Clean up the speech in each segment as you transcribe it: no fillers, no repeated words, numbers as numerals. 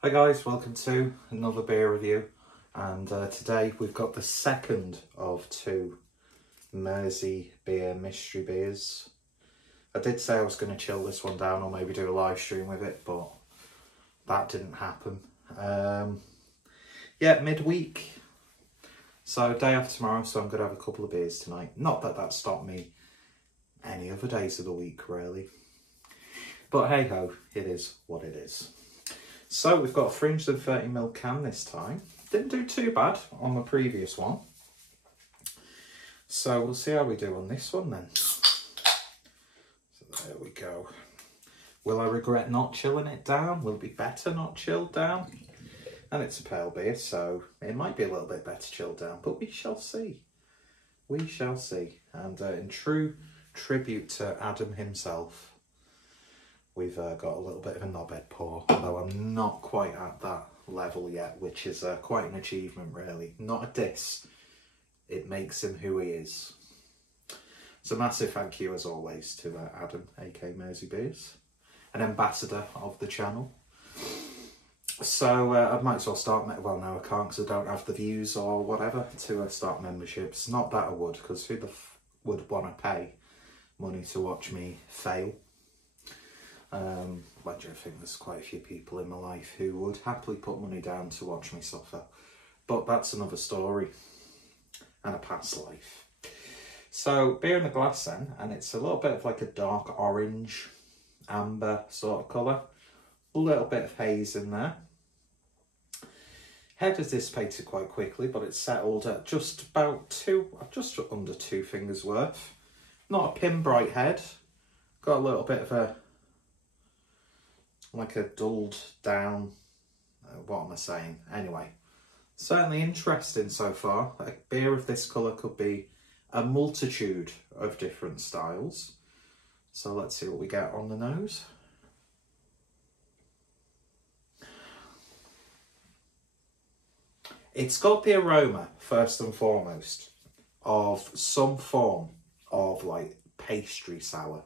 Hi guys, welcome to another beer review, and today we've got the second of two Mersey beer mystery beers. I did say I was going to chill this one down or maybe do a live stream with it, but that didn't happen. Yeah, midweek, so day after tomorrow, so I'm going to have a couple of beers tonight. Not that that stopped me any other days of the week really, but hey ho, it is what it is. So we've got a 330ml can this time. Didn't do too bad on the previous one. So we'll see how we do on this one then. So there we go. Will I regret not chilling it down? Will it be better not chilled down? And it's a pale beer, so it might be a little bit better chilled down, but we shall see. We shall see. And in true tribute to Adam himself, we've got a little bit of a knobhead pour, although I'm not quite at that level yet, which is quite an achievement really. Not a diss, it makes him who he is. So massive thank you as always to Adam, aka Mersey Beers, an ambassador of the channel. So I might as well start, well no I can't because I don't have the views or whatever to start memberships. Not that I would, because who the f would want to pay money to watch me fail? I do think there's quite a few people in my life who would happily put money down to watch me suffer, but that's another story and a past life. So beer in the glass then, and it's a little bit of like a dark orange amber sort of colour, a little bit of haze in there. Head has dissipated quite quickly, but it's settled at just about just under 2 fingers worth. Not a pin bright head, got a little bit of a like a dulled down, what am I saying? Anyway, certainly interesting so far. A beer of this colour could be a multitude of different styles. So let's see what we get on the nose. It's got the aroma, first and foremost, of some form of like pastry sour.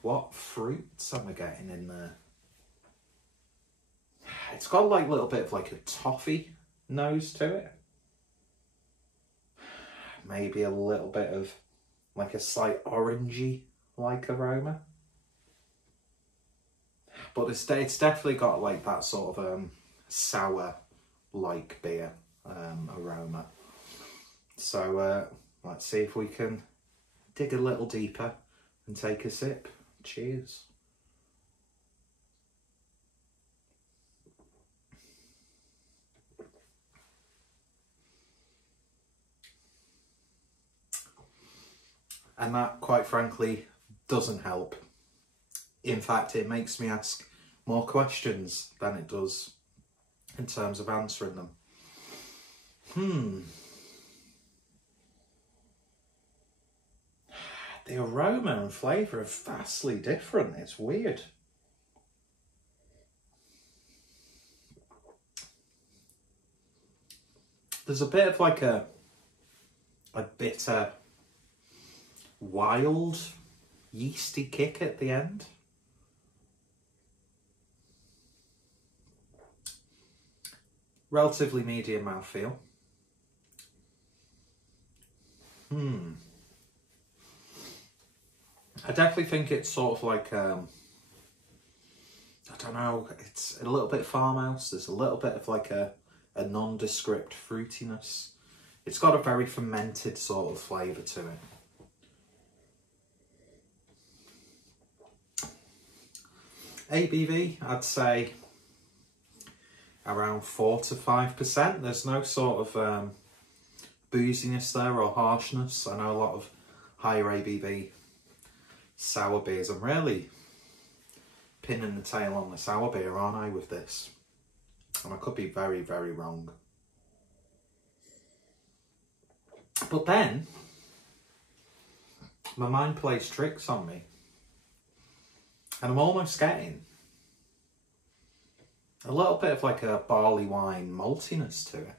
What fruits am I getting in there? It's got like a little bit of like a toffee nose to it. Maybe a little bit of like a slight orangey like aroma. But it's definitely got like that sort of sour like beer aroma. So let's see if we can dig a little deeper and take a sip. Cheers. And that, quite frankly, doesn't help. In fact, it makes me ask more questions than it does in terms of answering them. The aroma and flavour are vastly different. It's weird. There's a bit of like a bitter, wild, yeasty kick at the end. Relatively medium mouthfeel. I definitely think it's sort of like, I don't know, it's a little bit farmhouse. There's a little bit of like a nondescript fruitiness. It's got a very fermented sort of flavour to it. ABV, I'd say around 4 to 5%. There's no sort of booziness there or harshness. I know a lot of higher ABV sour beers. I'm really pinning the tail on the sour beer, aren't I, with this? And I could be very, very wrong. But then, my mind plays tricks on me. And I'm almost getting a little bit of like a barley wine maltiness to it.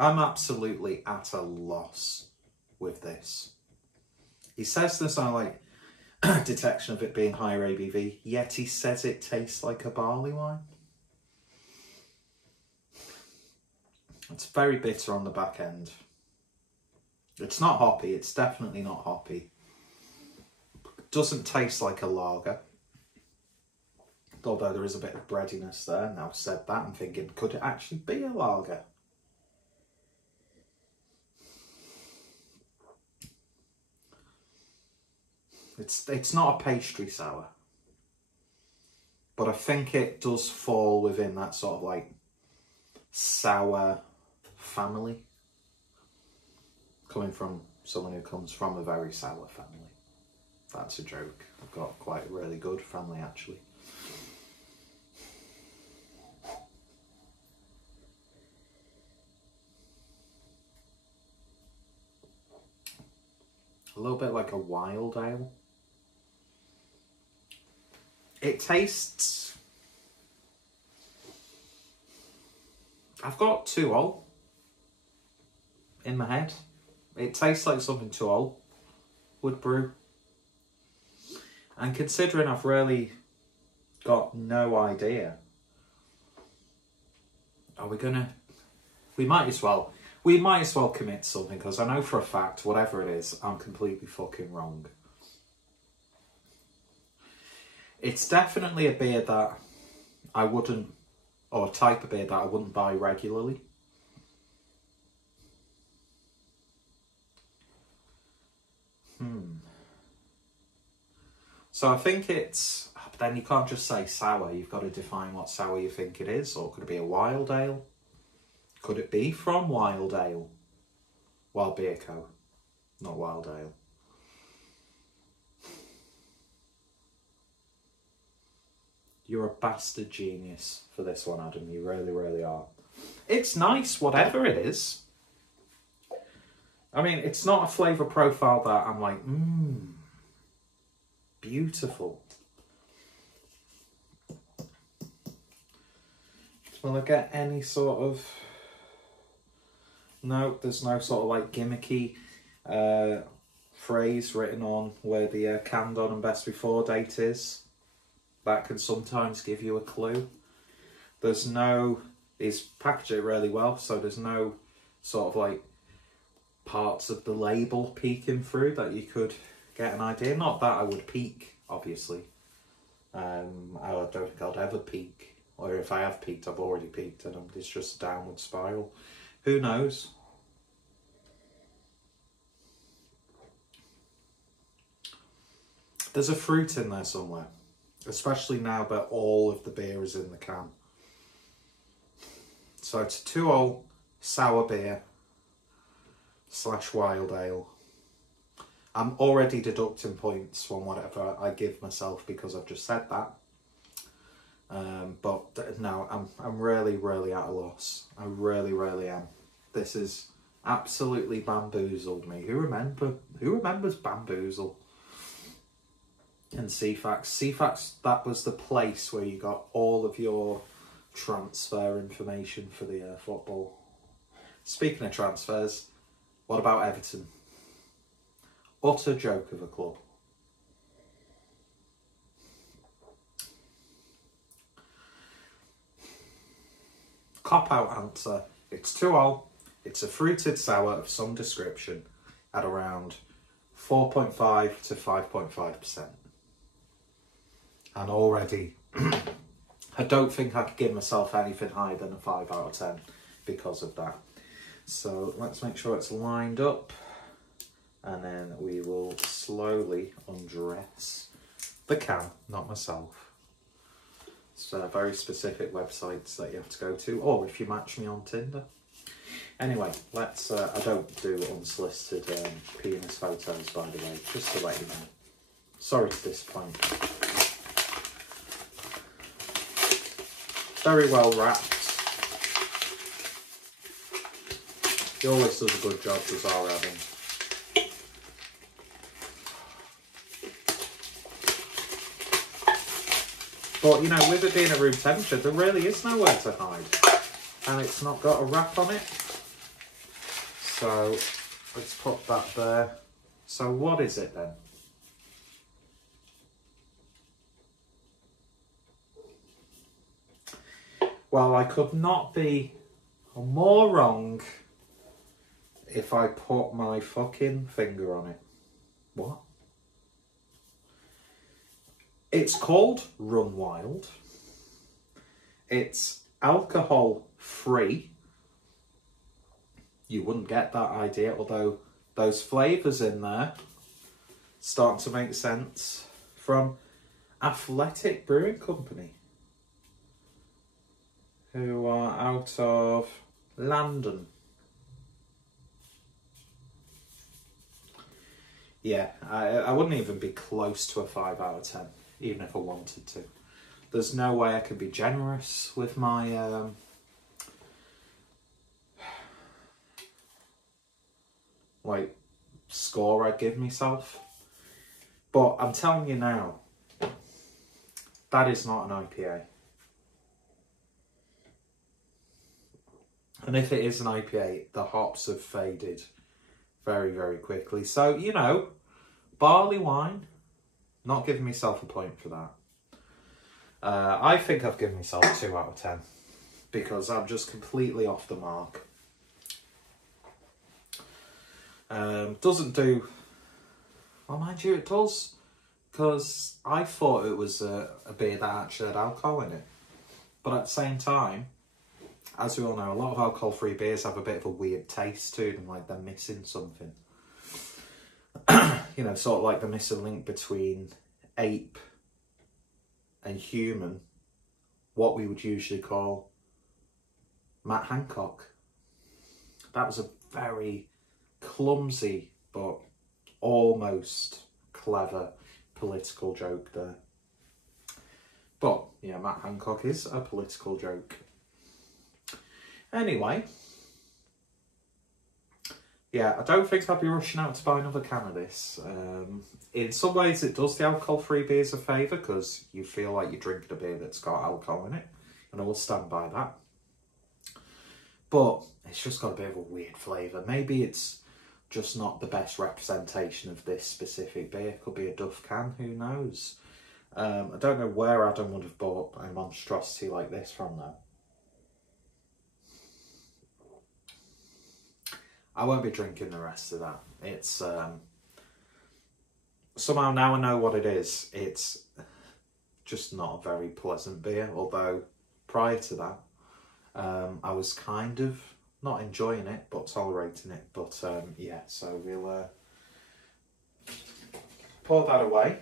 I'm absolutely at a loss with this. He says there's no like detection of it being higher ABV, yet he says it tastes like a barley wine. It's very bitter on the back end. It's not hoppy, it's definitely not hoppy. Doesn't taste like a lager. Although there is a bit of breadiness there. Now I've said that, I'm thinking, could it actually be a lager? It's not a pastry sour. But I think it does fall within that sort of like sour family. Coming from someone who comes from a very sour family. That's a joke. I've got quite a really good family actually. A little bit like a wild ale. It tastes... I've got 2-0 in my head. It tastes like something 2-0 would brew. And considering I've really got no idea, are we gonna... We might as well commit something, because I know for a fact, whatever it is, I'm completely fucking wrong. It's definitely a beer that I wouldn't, or a type of beer that I wouldn't buy regularly. So I think it's, but then you can't just say sour, you've got to define what sour you think it is, or could it be a wild ale? Could it be from Wild Ale? Wild Beer Co. Not Wild Ale. You're a bastard genius for this one, Adam. You really, really are. It's nice, whatever it is. I mean, it's not a flavour profile that I'm like, beautiful. Will I get any sort of... No, there's no sort of like gimmicky phrase written on where the canned on and best before date is. That can sometimes give you a clue. There's no... He's packaged it really well, so there's no sort of like parts of the label peeking through that you could get an idea. Not that I would peek, obviously. I don't think I'd ever peek. Or if I have peeked, I've already peeked and it's just a downward spiral. Who knows? There's a fruit in there somewhere. Especially now that all of the beer is in the can. So it's a 2-0 sour beer / wild ale. I'm already deducting points from whatever I give myself because I've just said that. But no, I'm really, really at a loss. I really, really am. This is absolutely bamboozled me. Who remembers Bamboozle? And CFAX. CFAX, that was the place where you got all of your transfer information for the football. Speaking of transfers, what about Everton? Utter joke of a club. Cop-out answer. It's 2-0. It's a fruited sour of some description at around 4.5 to 5.5%. And already, I don't think I could give myself anything higher than a 5 out of 10 because of that. So let's make sure it's lined up. And then we will slowly undress the can, not myself. It's very specific websites that you have to go to, or if you match me on Tinder. Anyway, let's, I don't do unsolicited penis photos, by the way, just to let you know. Sorry to disappoint. Very well wrapped. He always does a good job, does our Adam. But, you know, with it being at room temperature, there really is nowhere to hide. And it's not got a wrap on it. So let's put that there. So what is it then? Well, I could not be more wrong if I put my fucking finger on it. What? It's called Run Wild. It's alcohol free. You wouldn't get that idea, although those flavours in there starting to make sense. From Athletic Brewing Company, who are out of London. Yeah, I wouldn't even be close to a 5 out of 10, even if I wanted to. There's no way I could be generous with my like score I'd give myself. But I'm telling you now, that is not an IPA. And if it is an IPA, the hops have faded very, very quickly. So, you know, barley wine, not giving myself a point for that. I think I've given myself 2 out of 10 because I'm just completely off the mark. Doesn't do... Well, mind you, it does. Because I thought it was a beer that actually had alcohol in it. But at the same time, as we all know, a lot of alcohol-free beers have a bit of a weird taste to them, like they're missing something. You know, sort of like the missing link between ape and human, what we would usually call Matt Hancock. That was a very clumsy but almost clever political joke there. But yeah, Matt Hancock is a political joke. Anyway, yeah, I don't think I'd be rushing out to buy another can of this. In some ways it does the alcohol-free beers a favour because you feel like you're drinking a beer that's got alcohol in it, and I will stand by that. But it's just got a bit of a weird flavour. Maybe it's just not the best representation of this specific beer. Could be a Duff can, who knows? I don't know where Adam would have bought a monstrosity like this from though. I won't be drinking the rest of that. It's somehow now I know what it is. It's just not a very pleasant beer, although prior to that I was kind of not enjoying it but tolerating it. But yeah, so we'll pour that away.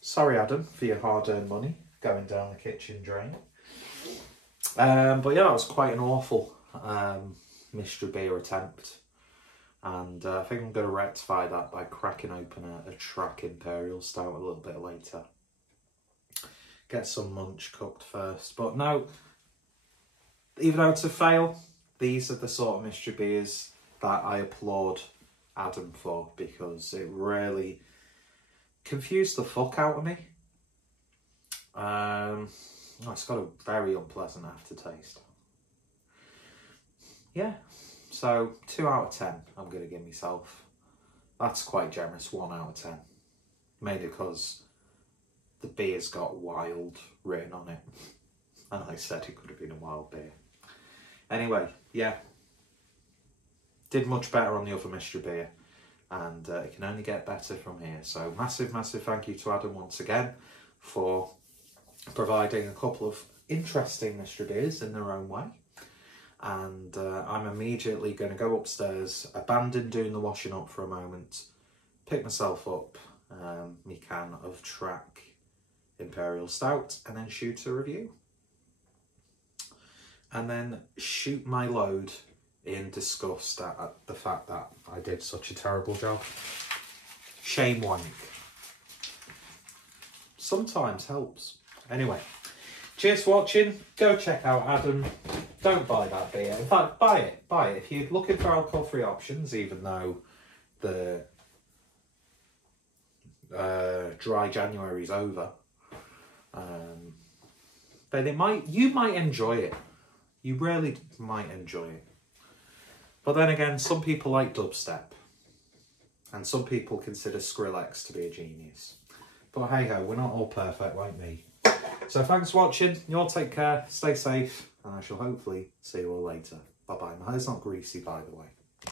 Sorry Adam for your hard-earned money going down the kitchen drain. But yeah, that was quite an awful mystery beer attempt. And I think I'm going to rectify that by cracking open a Track Imperial Stout a little bit later. Get some munch cooked first. But no, even though it's a fail, these are the sort of mystery beers that I applaud Adam for, because it really confused the fuck out of me. It's got a very unpleasant aftertaste. Yeah. So, 2 out of 10 I'm going to give myself. That's quite generous, 1 out of 10. Mainly because the beer's got wild written on it. And I said it could have been a wild beer. Anyway, yeah. Did much better on the other mystery beer. And it can only get better from here. So, massive, massive thank you to Adam once again for providing a couple of interesting mystery beers in their own way. And I'm immediately going to go upstairs, abandon doing the washing up for a moment, pick myself up my can of Track Imperial Stout, and then shoot a review. And then shoot my load in disgust at the fact that I did such a terrible job. Shame wank. Sometimes helps. Anyway, cheers for watching. Go check out Adam. Don't buy that beer. In fact, buy it. Buy it. If you're looking for alcohol-free options, even though the dry January's over, then you might enjoy it. You really might enjoy it. But then again, some people like dubstep. And some people consider Skrillex to be a genius. But hey ho, we're not all perfect like me. So thanks for watching. You all take care, stay safe, and I shall hopefully see you all later. Bye bye. My hair's not greasy, by the way.